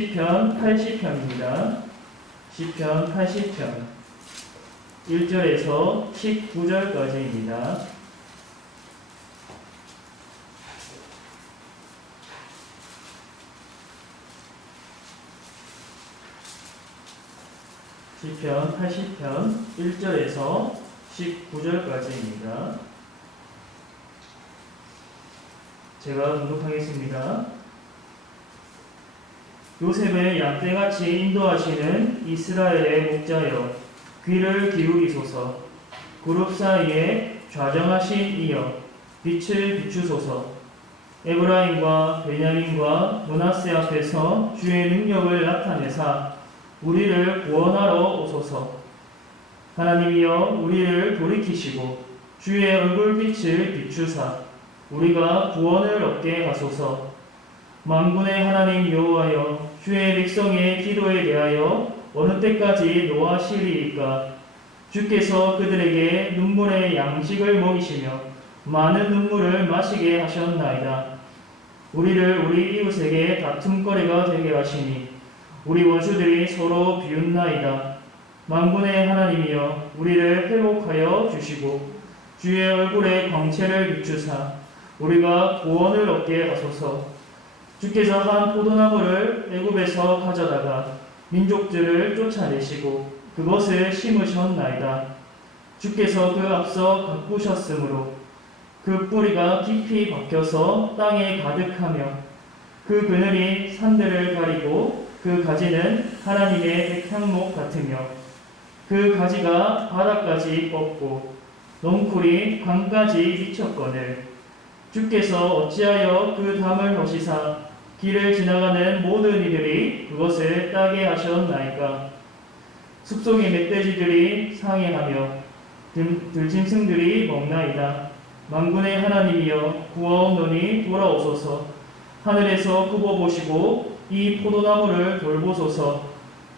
시편 80편입니다. 시편 80편 1절에서 19절까지입니다. 시편 80편 1절에서 19절까지입니다. 제가 봉독하겠습니다. 요셉을 양떼같이 인도하시는 이스라엘의 목자여, 귀를 기울이소서. 그룹 사이에 좌정하신 이여, 빛을 비추소서. 에브라임과 베냐민과 므낫세 앞에서 주의 능력을 나타내사 우리를 구원하러 오소서. 하나님이여, 우리를 돌이키시고 주의 얼굴빛을 비추사 우리가 구원을 얻게 하소서. 만군의 하나님 여호와여, 주의 백성의 기도에 대하여 어느 때까지 노하시리이까? 주께서 그들에게 눈물의 양식을 먹이시며 많은 눈물을 마시게 하셨나이다. 우리를 우리 이웃에게 다툼거리가 되게 하시니 우리 원수들이 서로 비웃나이다. 만군의 하나님이여, 우리를 회복하여 주시고 주의 얼굴에 광채를 비추사 우리가 구원을 얻게 하소서. 주께서 한 포도나무를 애굽에서 가져다가 민족들을 쫓아내시고 그것을 심으셨나이다. 주께서 그 앞서 가꾸셨으므로 그 뿌리가 깊이 박혀서 땅에 가득하며 그 그늘이 산들을 가리고 그 가지는 하나님의 백향목 같으며 그 가지가 바닥까지 뻗고 넝쿨이 강까지 미쳤거늘 주께서 어찌하여 그 담을 허시사 길을 지나가는 모든 이들이 그것을 따게 하셨나이까? 숲속의 멧돼지들이 상해하며 들짐승들이 먹나이다. 만군의 하나님이여, 구하옵노니 돌아오소서. 하늘에서 굽어보시고 이 포도나무를 돌보소서.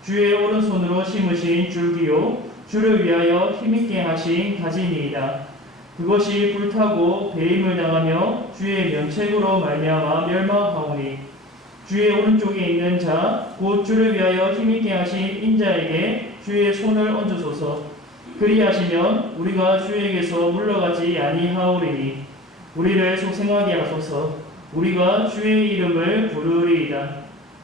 주의 오른손으로 심으신 줄기요, 주를 위하여 힘있게 하신 가지니이다. 그것이 불타고 배임을 당하며 주의 면책으로 말미암아 멸망하오니 주의 오른쪽에 있는 자 곧 주를 위하여 힘있게 하신 인자에게 주의 손을 얹으소서. 그리하시면 우리가 주에게서 물러가지 아니하오리니 우리를 소생하게 하소서. 우리가 주의 이름을 부르리이다.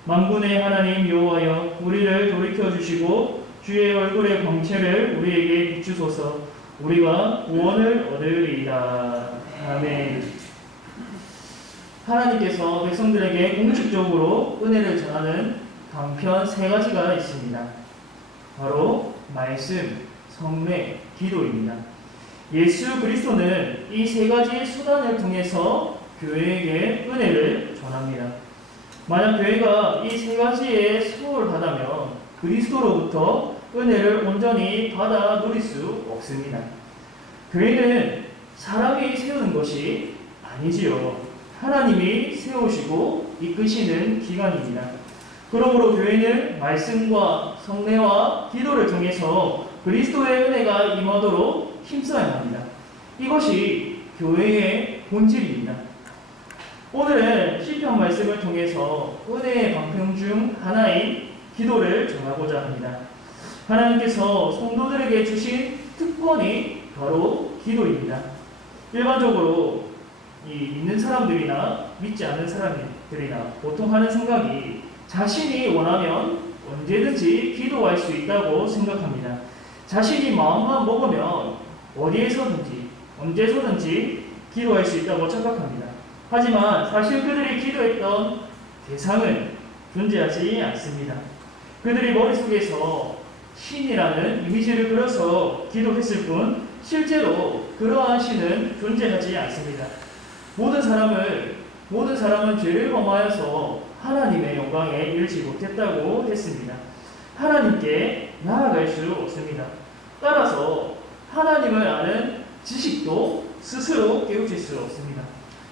만군의 하나님 여호와여, 우리를 돌이켜 주시고 주의 얼굴의 광채를 우리에게 비추소서. 우리가 구원을 얻으리이다. 아멘. 하나님께서 백성들에게 공식적으로 은혜를 전하는 강편 세 가지가 있습니다. 바로 말씀, 성례, 기도입니다. 예수 그리스도는 이 세 가지 수단을 통해서 교회에게 은혜를 전합니다. 만약 교회가 이 세 가지에 소홀하다면 그리스도로부터 은혜를 온전히 받아 누릴 수 없습니다. 교회는 사람이 세우는 것이 아니지요. 하나님이 세우시고 이끄시는 기관입니다. 그러므로 교회는 말씀과 성례와 기도를 통해서 그리스도의 은혜가 임하도록 힘써야 합니다. 이것이 교회의 본질입니다. 오늘은 시편 말씀을 통해서 은혜의 방편 중 하나인 기도를 전하고자 합니다. 하나님께서 성도들에게 주신 특권이 바로 기도입니다. 일반적으로 믿는 사람들이나 믿지 않는 사람들이나 보통 하는 생각이 자신이 원하면 언제든지 기도할 수 있다고 생각합니다. 자신이 마음만 먹으면 어디에서든지 언제서든지 기도할 수 있다고 착각합니다. 하지만 사실 그들이 기도했던 대상은 존재하지 않습니다. 그들이 머릿속에서 신이라는 이미지를 그려서 기도했을 뿐 실제로 그러한 신은 존재하지 않습니다. 모든 사람은 죄를 범하여서 하나님의 영광에 이르지 못했다고 했습니다. 하나님께 나아갈 수 없습니다. 따라서 하나님을 아는 지식도 스스로 깨우칠 수 없습니다.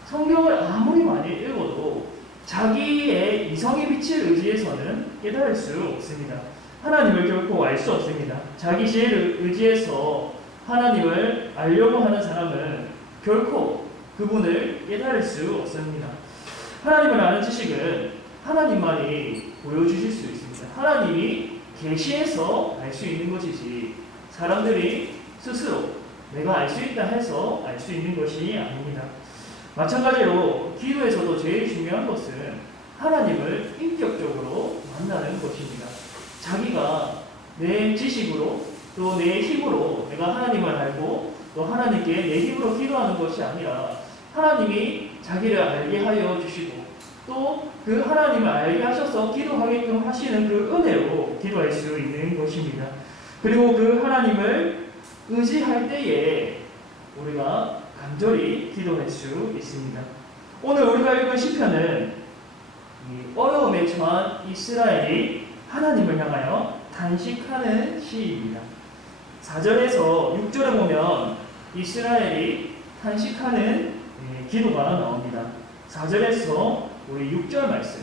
성경을 아무리 많이 읽어도 자기의 이성의 빛을 의지해서는 깨달을 수 없습니다. 하나님을 결코 알 수 없습니다. 자기 지혜를 의지해서 하나님을 알려고 하는 사람은 결코 그분을 깨달을 수 없습니다. 하나님을 아는 지식은 하나님만이 보여주실 수 있습니다. 하나님이 계시해서 알 수 있는 것이지 사람들이 스스로 내가 알 수 있다 해서 알 수 있는 것이 아닙니다. 마찬가지로 기도에서도 제일 중요한 것은 하나님을 인격적으로 만나는 것입니다. 자기가 내 지식으로 또 내 힘으로 내가 하나님을 알고 또 하나님께 내 힘으로 기도하는 것이 아니라 하나님이 자기를 알게 하여 주시고 또 그 하나님을 알게 하셔서 기도하게끔 하시는 그 은혜로 기도할 수 있는 것입니다. 그리고 그 하나님을 의지할 때에 우리가 간절히 기도할 수 있습니다. 오늘 우리가 읽은 시편은 어려움에 처한 이스라엘이 하나님을 향하여 단식하는 시입니다. 4절에서 6절에 보면 이스라엘이 단식하는 기도가 나옵니다. 4절에서 우리 6절 말씀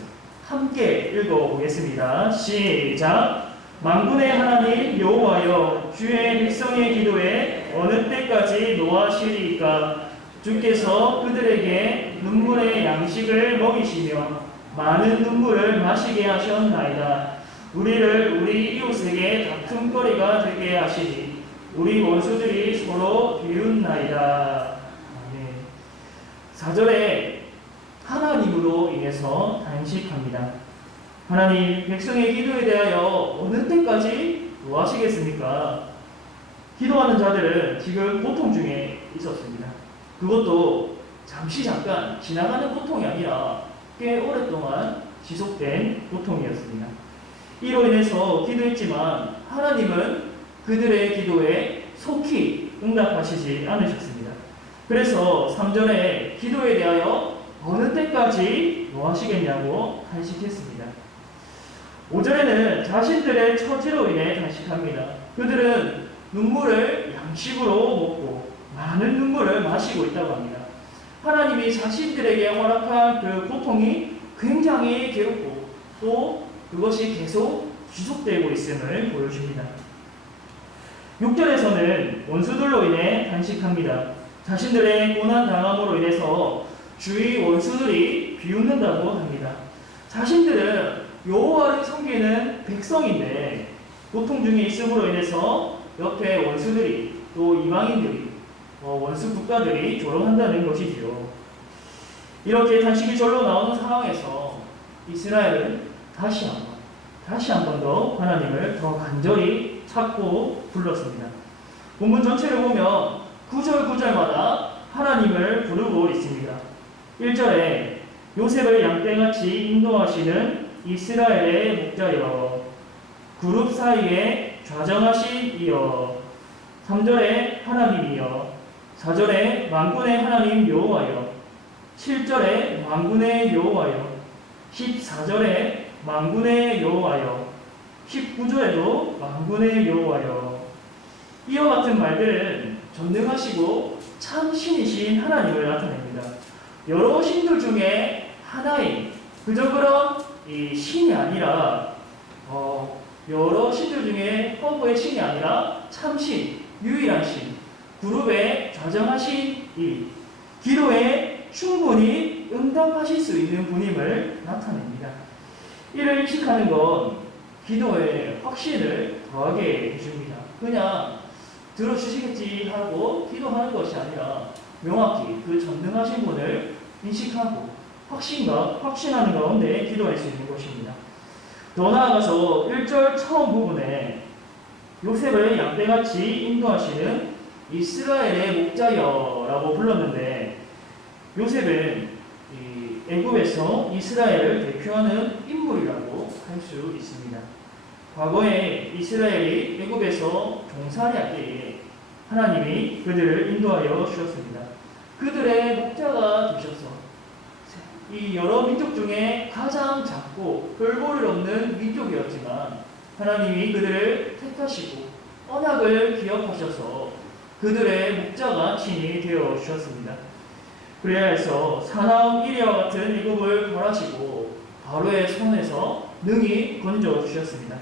함께 읽어보겠습니다. 시작! 만군의 하나님 여호와여 주의 백성의 기도에 어느 때까지 노하시리이까? 주께서 그들에게 눈물의 양식을 먹이시며 많은 눈물을 마시게 하셨나이다. 우리를 우리 이웃에게 다툼거리가 되게 하시니 우리 원수들이 서로 비웃나이다. 4절에 하나님으로 인해서 단식합니다. 하나님, 백성의 기도에 대하여 어느 때까지 노하시겠습니까? 기도하는 자들은 지금 고통 중에 있었습니다. 그것도 잠깐 지나가는 고통이 아니라 꽤 오랫동안 지속된 고통이었습니다. 이로 인해서 기도했지만 하나님은 그들의 기도에 속히 응답하시지 않으셨습니다. 그래서 3절에 기도에 대하여 어느 때까지 노하시겠냐고 단식했습니다. 5절에는 자신들의 처지로 인해 단식합니다. 그들은 눈물을 양식으로 먹고 많은 눈물을 마시고 있다고 합니다. 하나님이 자신들에게 허락한 그 고통이 굉장히 괴롭고 또 그것이 계속 지속되고 있음을 보여줍니다. 6절에서는 원수들로 인해 단식합니다. 자신들의 고난 당함으로 인해서 주위 원수들이 비웃는다고 합니다. 자신들은 여호와를 섬기는 백성인데 고통 중에 있음으로 인해서 옆에 원수들이 또 이방인들이 원수 국가들이 조롱한다는 것이죠. 이렇게 단식이 절로 나오는 상황에서 이스라엘은 다시 한 번 더 하나님을 더 간절히 찾고 불렀습니다. 본문 전체를 보면 구절마다 하나님을 부르고 있습니다. 1절에 요셉을 양떼같이 인도하시는 이스라엘의 목자여, 그룹 사이에 좌정하신 이여. 3절에 하나님이여. 4절에 만군의 하나님 여호와여. 7절에 만군의 여호와여. 14절에 만군의 여호와여. 19절에도 만군의 여호와여. 이와 같은 말들은 전능하시고 참 신이신 하나님을 나타냅니다. 여러 신들 중에 하나인 그저 그런 이 신이 아니라 여러 신들 중에 허구의 신이 아니라 참신, 유일한 신, 그룹에 좌정하신 이 기도에 충분히 응답하실 수 있는 분임을 나타냅니다. 이를 인식하는 건 기도의 확신을 더하게 해줍니다. 그냥 들어주시겠지 하고 기도하는 것이 아니라 명확히 그 전능하신 분을 인식하고 확신하는 가운데 기도할 수 있는 것입니다. 더 나아가서 1절 처음 부분에 요셉을 양떼같이 인도하시는 이스라엘의 목자여라고 불렀는데 요셉은 애굽에서 이스라엘을 대표하는 인물이라고 할 수 있습니다. 과거에 이스라엘이 애굽에서 종살이 할 때에 하나님이 그들을 인도하여 주셨습니다. 그들의 목자가 되셔서 이 여러 민족 중에 가장 작고 별볼일 없는 민족이었지만 하나님이 그들을 택하시고 언약을 기억하셔서 그들의 목자가 친히 되어 주셨습니다. 그래야 해서 사나운 이리와 같은 애굽을 벌하시고 바로의 손에서 능히 건져 주셨습니다.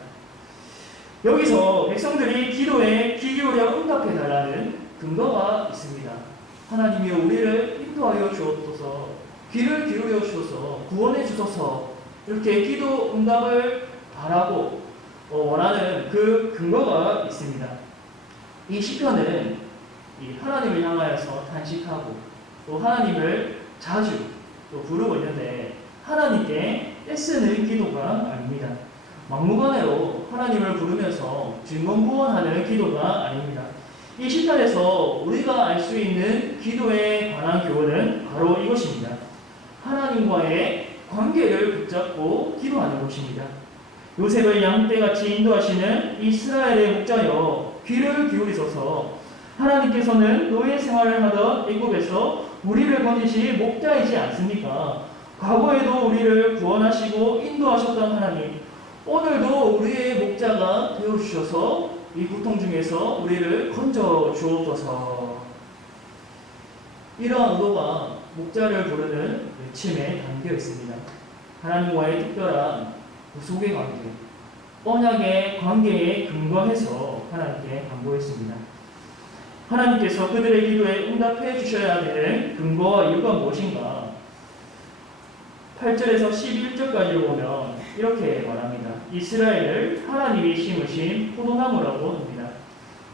여기서 백성들이 기도에 귀 기울여 응답해 달라는 근거가 있습니다. 하나님이여 우리를 인도하여 주옵소서, 귀를 기울여 주소서, 구원해 주소서 이렇게 기도 응답을 바라고 원하는 그 근거가 있습니다. 이 시편은 이 하나님을 향하여서 탄식하고 또 하나님을 자주 또 부르고 있는데 하나님께 애쓰는 기도가 아닙니다. 막무가내로 하나님을 부르면서 증거구원하는 기도가 아닙니다. 이 시편에서 우리가 알 수 있는 기도에 관한 교훈은 바로 이것입니다. 하나님과의 관계를 붙잡고 기도하는 것입니다. 요셉을 양떼같이 인도하시는 이스라엘의 목자여 귀를 기울이소서. 하나님께서는 노예 생활을 하던 애굽에서 우리를 건지시 목자이지 않습니까? 과거에도 우리를 구원하시고 인도하셨던 하나님, 오늘도 우리의 목자가 되어주셔서 이 고통 중에서 우리를 건져 주옵소서. 이러한 의도가 목자를 부르는 외침에 담겨 있습니다. 하나님과의 특별한 구속의 관계, 언약의 관계에 근거해서 하나님께 간구했습니다. 하나님께서 그들의 기도에 응답해 주셔야 되는 근거와 이유가 무엇인가? 8절에서 11절까지를 보면 이렇게 말합니다. 이스라엘을 하나님이 심으신 포도나무라고 합니다.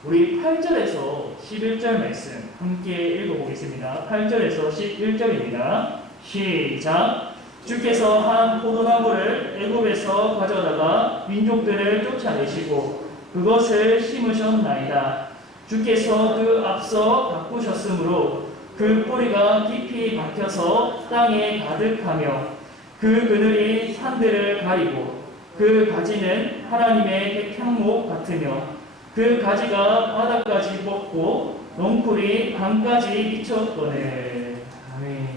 우리 8절에서 11절 말씀 함께 읽어보겠습니다. 8절에서 11절입니다. 시작! 주께서 한 포도나무를 애굽에서 가져다가 민족들을 쫓아내시고 그것을 심으셨나이다. 주께서 그 앞서 가꾸셨으므로 그 뿌리가 깊이 박혀서 땅에 가득하며 그 그늘이 산들을 가리고 그 가지는 하나님의 백향목 같으며 그 가지가 바닥까지 뻗고 넝쿨이 강까지 미쳤거늘. 아멘.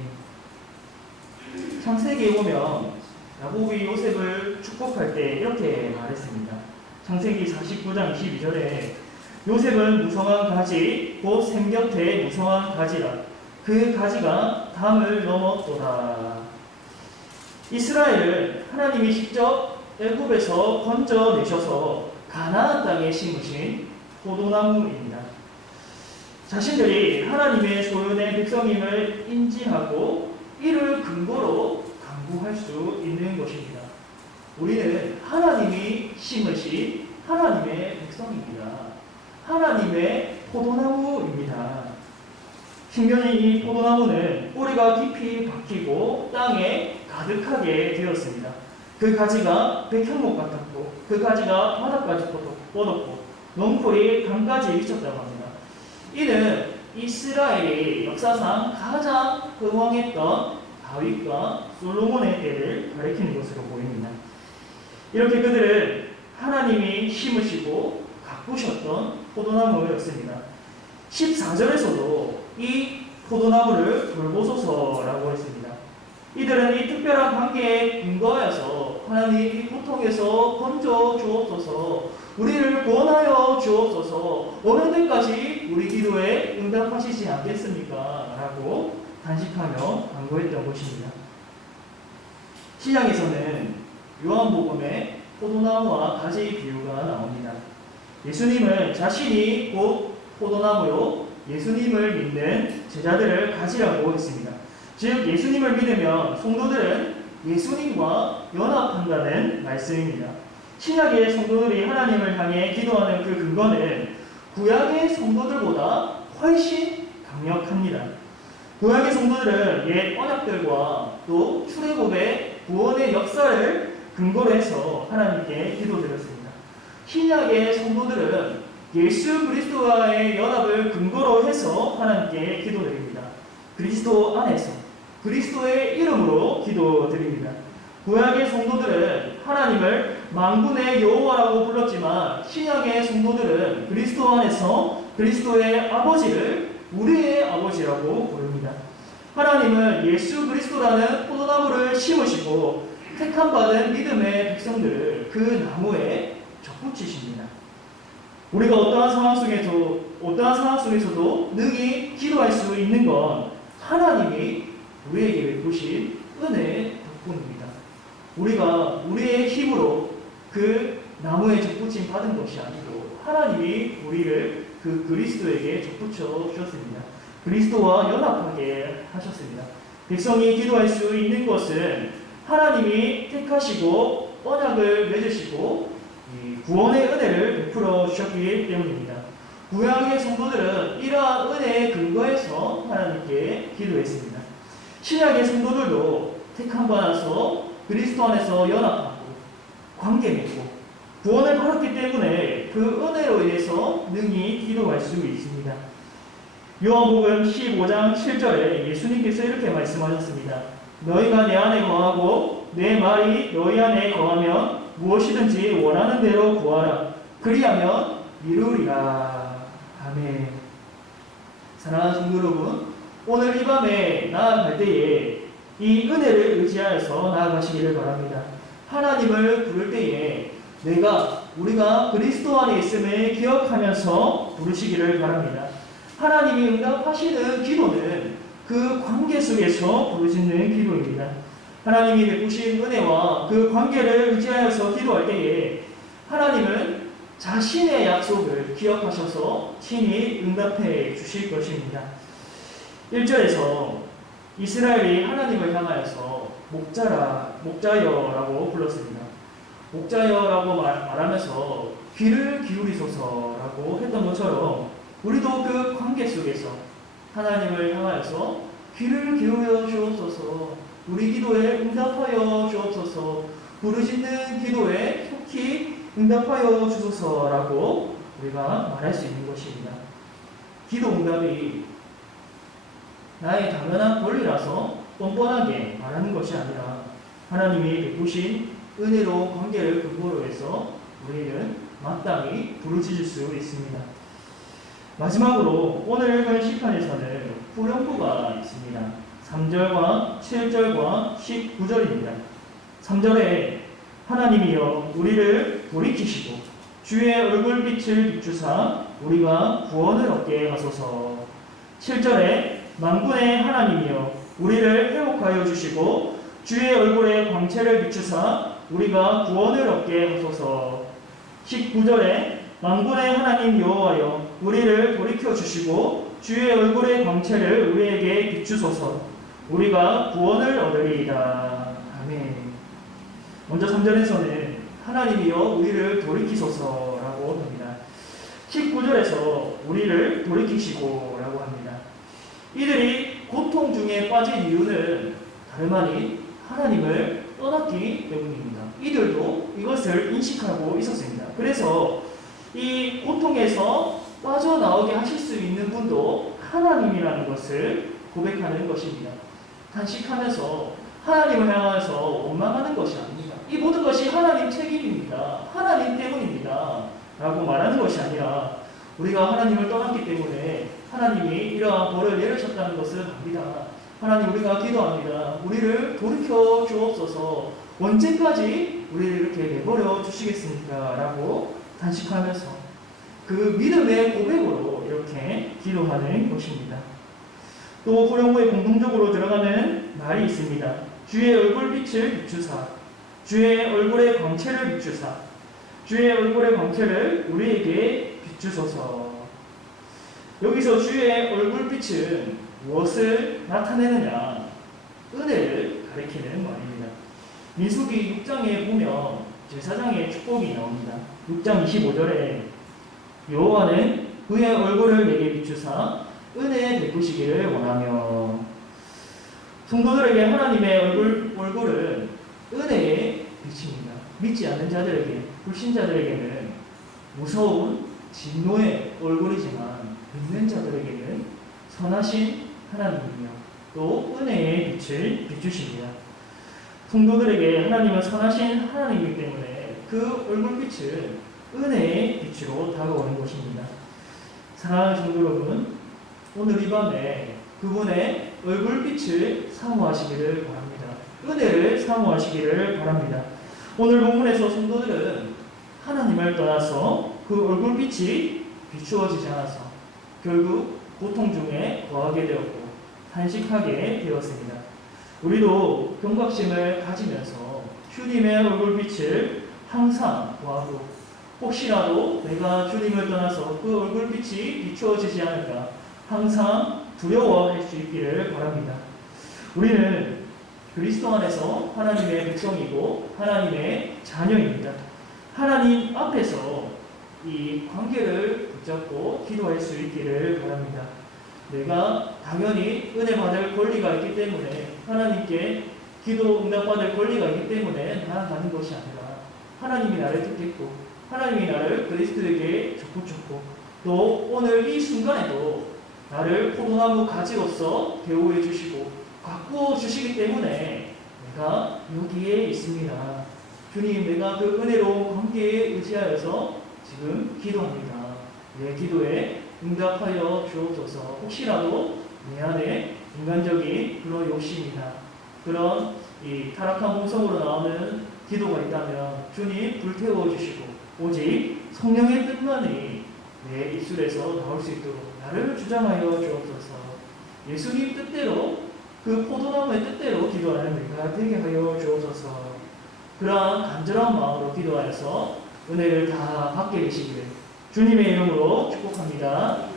창세기에 보면 야곱이 요셉을 축복할 때 이렇게 말했습니다. 창세기 49장 22절에 요셉은 무성한 가지 곧 샘곁에 무성한 가지라 그 가지가 담을 넘었도다. 이스라엘을 하나님이 직접 애굽에서 건져내셔서 가나안 땅에 심으신 포도나무입니다. 자신들이 하나님의 소유된 백성임을 인지하고 이를 근거로 간구할 수 있는 것입니다. 우리는 하나님이 심으신 하나님의 백성입니다. 하나님의 포도나무입니다. 신경이 이 포도나무는 뿌리가 깊이 박히고 땅에 가득하게 되었습니다. 그 가지가 백향목 같았고 그 가지가 바닥까지 뻗었고 넝쿨이 강까지 미쳤다고 합니다. 이는 이스라엘이 역사상 가장 흥왕했던 다윗과 솔로몬의 때를 가리키는 것으로 보입니다. 이렇게 그들은 하나님이 심으시고 가꾸셨던 포도나무였습니다. 14절에서도 이 포도나무를 돌보소서라고 했습니다. 이들은 이 특별한 관계에 근거하여서 하나님 이 고통에서 건져 주옵소서, 우리를 구원하여 주옵소서, 어느 때까지 우리 기도에 응답하시지 않겠습니까? 라고 간직하며 간구했던 것입니다. 신약에서는 요한복음에 포도나무와 가지 비유가 나옵니다. 예수님은 자신이 곧 포도나무요 예수님을 믿는 제자들을 가지라고 했습니다. 즉 예수님을 믿으면 성도들은 예수님과 연합한다는 말씀입니다. 신약의 성도들이 하나님을 향해 기도하는 그 근거는 구약의 성도들보다 훨씬 강력합니다. 구약의 성도들은 옛 언약들과 또 출애굽의 구원의 역사를 근거로 해서 하나님께 기도드렸습니다. 신약의 성도들은 예수 그리스도와의 연합을 근거로 해서 하나님께 기도드립니다. 그리스도 안에서 그리스도의 이름으로 기도드립니다. 구약의 성도들은 하나님을 만군의 여호와라고 불렀지만 신약의 성도들은 그리스도 안에서 그리스도의 아버지를 우리의 아버지라고 부릅니다. 하나님은 예수 그리스도라는 포도나무를 심으시고 택함받은 믿음의 백성들을 그 나무에 접붙이십니다. 우리가 어떠한 상황 속에서도 능히 기도할 수 있는 건 하나님이 우리에게 베푸신 은혜의 덕분입니다. 우리가 우리의 힘으로 그 나무에 접붙임 받은 것이 아니고 하나님이 우리를 그 그리스도에게 접붙여 주셨습니다. 그리스도와 연합하게 하셨습니다. 백성이 기도할 수 있는 것은 하나님이 택하시고 언약을 맺으시고 이 구원의 은혜를 베풀어 주셨기 때문입니다. 구약의 성도들은 이러한 은혜에 근거해서 하나님께 기도했습니다. 신약의 성도들도 택함 받아서 그리스도 안에서 연합하고 관계 맺고 구원을 받았기 때문에 그 은혜로 인해서 능히 기도할 수 있습니다. 요한복음 15장 7절에 예수님께서 이렇게 말씀하셨습니다. 너희가 내 안에 거하고 내 말이 너희 안에 거하면 무엇이든지 원하는 대로 구하라. 그리하면 이루리라. 아멘. 사랑하는 성도 여러분, 오늘 이 밤에 나아갈 때에 이 은혜를 의지하여서 나아가시기를 바랍니다. 하나님을 부를 때에 우리가 그리스도 안에 있음을 기억하면서 부르시기를 바랍니다. 하나님이 응답하시는 기도는 그 관계 속에서 부르짖는 기도입니다. 하나님이 베푸신 은혜와 그 관계를 의지하여서 기도할 때에 하나님은 자신의 약속을 기억하셔서 친히 응답해 주실 것입니다. 1절에서 이스라엘이 하나님을 향하여서 목자여라고 불렀습니다. 목자여라고 말하면서 귀를 기울이소서라고 했던 것처럼 우리도 그 관계 속에서 하나님을 향하여서 귀를 기울여 주옵소서, 우리 기도에 응답하여 주옵소서, 부르짖는 기도에 속히 응답하여 주소서라고 우리가 말할 수 있는 것입니다. 기도 응답이 나의 당연한 권리라서 뻔뻔하게 말하는 것이 아니라 하나님이 베푸신 은혜로 관계를 근거로 해서 우리는 마땅히 부르짖을 수 있습니다. 마지막으로 오늘 읽은 시편에서는 후렴구가 있습니다. 3절과 7절과 19절입니다. 3절에 하나님이여 우리를 돌이키시고 주의 얼굴빛을 비추사 우리가 구원을 얻게 하소서. 7절에 만군의 하나님이여 우리를 회복하여 주시고 주의 얼굴에 광채를 비추사 우리가 구원을 얻게 하소서. 19절에 만군의 하나님 여호와여 우리를 돌이켜 주시고 주의 얼굴의 광채를 우리에게 비추소서. 우리가 구원을 얻으리이다. 아멘. 먼저 3절에서는 하나님이여 우리를 돌이키소서라고 합니다. 19절에서 우리를 돌이키시고 라고 합니다. 이들이 고통 중에 빠진 이유는 다름 아닌 하나님을 떠났기 때문입니다. 이들도 이것을 인식하고 있었습니다. 그래서 이 고통에서 빠져나오게 하실 수 있는 분도 하나님이라는 것을 고백하는 것입니다. 단식하면서 하나님을 향해서 원망하는 것이 아닙니다. 이 모든 것이 하나님 책임입니다. 하나님 때문입니다. 라고 말하는 것이 아니라 우리가 하나님을 떠났기 때문에 하나님이 이러한 벌을 내리셨다는 것을 압니다. 하나님 우리가 기도합니다. 우리를 돌이켜 주옵소서. 언제까지 우리를 이렇게 내버려 주시겠습니까? 라고 단식하면서 그 믿음의 고백으로 이렇게 기도하는 것입니다. 또 후렴구에 공통적으로 들어가는 말이 있습니다. 주의 얼굴빛을 비추사 주의 얼굴의 광채를 비추사 주의 얼굴의 광채를 우리에게 비추소서. 여기서 주의 얼굴빛은 무엇을 나타내느냐? 은혜를 가리키는 말입니다. 민수기 6장에 보면 제사장의 축복이 나옵니다. 6장 25절에 여호와는 그의 얼굴을 내게 비추사 은혜 베푸시기를 원하며. 성도들에게 하나님의 얼굴은 은혜의 빛입니다. 믿지 않는 자들에게, 불신자들에게는 무서운 진노의 얼굴이지만 믿는 자들에게는 선하신 하나님이며 또 은혜의 빛을 비추십니다. 성도들에게 하나님은 선하신 하나님이기 때문에 그 얼굴빛은 은혜의 빛으로 다가오는 것입니다. 사랑하는 성도 여러분, 오늘 이 밤에 그분의 얼굴빛을 사모하시기를 바랍니다. 은혜를 사모하시기를 바랍니다. 오늘 본문에서 성도들은 하나님을 떠나서 그 얼굴빛이 비추어지지 않아서 결국 고통 중에 거하게 되었고 탄식하게 되었습니다. 우리도 경각심을 가지면서 주님의 얼굴빛을 항상 구하고 혹시라도 내가 주님을 떠나서 그 얼굴빛이 비추어지지 않을까 항상 두려워할 수 있기를 바랍니다. 우리는 그리스도 안에서 하나님의 백성이고 하나님의 자녀입니다. 하나님 앞에서 이 관계를 붙잡고 기도할 수 있기를 바랍니다. 내가 당연히 은혜 받을 권리가 있기 때문에 하나님께 기도 응답받을 권리가 있기 때문에 나아가는 것이 아니라 하나님이 나를 듣겠고 하나님이 나를 그리스도에게 줬고 또 오늘 이 순간에도 나를 포도나무 가지로서 대우해 주시고 가꾸어 주시기 때문에 내가 여기에 있습니다. 주님, 내가 그 은혜로운 관계에 의지하여서 지금 기도합니다. 내 기도에 응답하여 주옵소서. 혹시라도 내 안에 인간적인 그런 욕심이나 그런 이 타락한 본성으로 나오는 기도가 있다면 주님 불태워 주시고 오직 성령의 뜻만이 내 입술에서 나올 수 있도록 나를 주장하여 주옵소서. 예수님 뜻대로 그 포도나무의 뜻대로 기도하는 우리가 되게 하여 주옵소서. 그러한 간절한 마음으로 기도하여서 은혜를 다 받게 되시기를 주님의 이름으로 축복합니다.